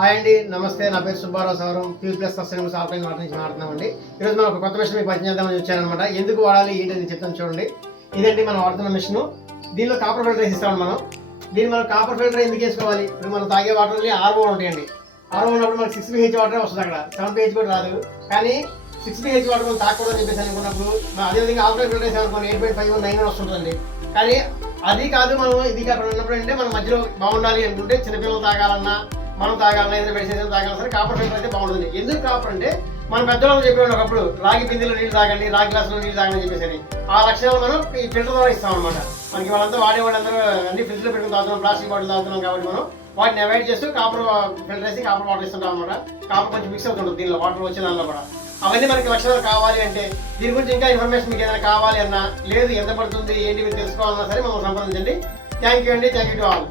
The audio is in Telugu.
హాయ్ అండి, నమస్తే. నా పేరు Subbarao sir. Pure plus sustainable software water నుంచి మాట్లాడుతున్నామండి. ఈరోజు మనం ఒక కొత్త మిషన్ మీకు పరిచయం చేద్దామని వచ్చానమాట. ఎందుకు వాడాలి ఏంటని చెప్తాను చూడండి. ఇదండి మనం వాడుతున్న మిషన్. దీనిలో కాపర్ ఫిల్టర్ వేసిస్తామండి మనం. మనం కాపర్ ఫిల్టర్ ఎందుకు వేసుకోవాలి? ఇప్పుడు మనం తాగే వాటర్ ఆర్ఓ ఉంటాయండి. ఆర్ఓ ఉన్నప్పుడు మనకి 6 pH వాటర్ వస్తుంది, అక్కడ 7 pH కూడా రాదు. కానీ 6 pH వాటర్ మనం తాకూడదు అని చెప్పేసి అనుకున్నప్పుడు అదేవిధంగా ఆల్రెడీ ఫిల్టర్ వేసామనుకోండి 8.5 9 వస్తుంటుందండి. కానీ అది కాదు, మనం ఇది కాకుండా ఉన్నప్పుడు అంటే మనం మధ్యలో బాగుండాలి అనుకుంటే చిన్నపిల్లలు తాగాలన్నా మనం తాగాలన్నా ఏదైనా మెడిసిన్ తాగాలన్నా సరే కాపర్ ఫిల్టర్ అయితే బాగుంటుంది. ఎందుకు కాపర్ అంటే మన పెద్దవాళ్ళు చెప్పేవాళ్ళు ఒకప్పుడు రాగి బిందెలో నీళ్ళు తాగండి, రాగి గ్లాసులో నీళ్ళు తాగని చెప్పేసి ఆ లక్షణాలు మనం ఈ ఫిల్టర్ ద్వారా ఇస్తాం అనమాట. మనకి వాళ్ళంతా వాడేవాళ్ళందరూ అన్ని ఫిల్టర్ పెట్టుకుని తాగుతున్నాం, ప్లాస్టిక్ బాటిల్ తాగుతున్నాం కాబట్టి మనం వాటిని అవాయిడ్ చేస్తూ కాపర్ ఫిల్టర్ వేసి కాపర్ వాటర్ ఇస్తుంటాం అనమాట. కాపర్ కొంచెం మిక్స్ అవుతుంటుంది దీనిలో, వాటర్ వచ్చే దానిలో కూడా. అవన్నీ మనకి లక్షణాలు కావాలి అంటే, దీని గురించి ఇంకా ఇన్ఫర్మేషన్ మీకు ఏదైనా కావాలి అన్నా, లేదు ఎంత పడుతుంది ఏంటి మీరు తెలుసుకోవాలన్నా సరే మమ్మల్ని సంప్రదించండి. థ్యాంక్ యూ అండి. Thank you to all.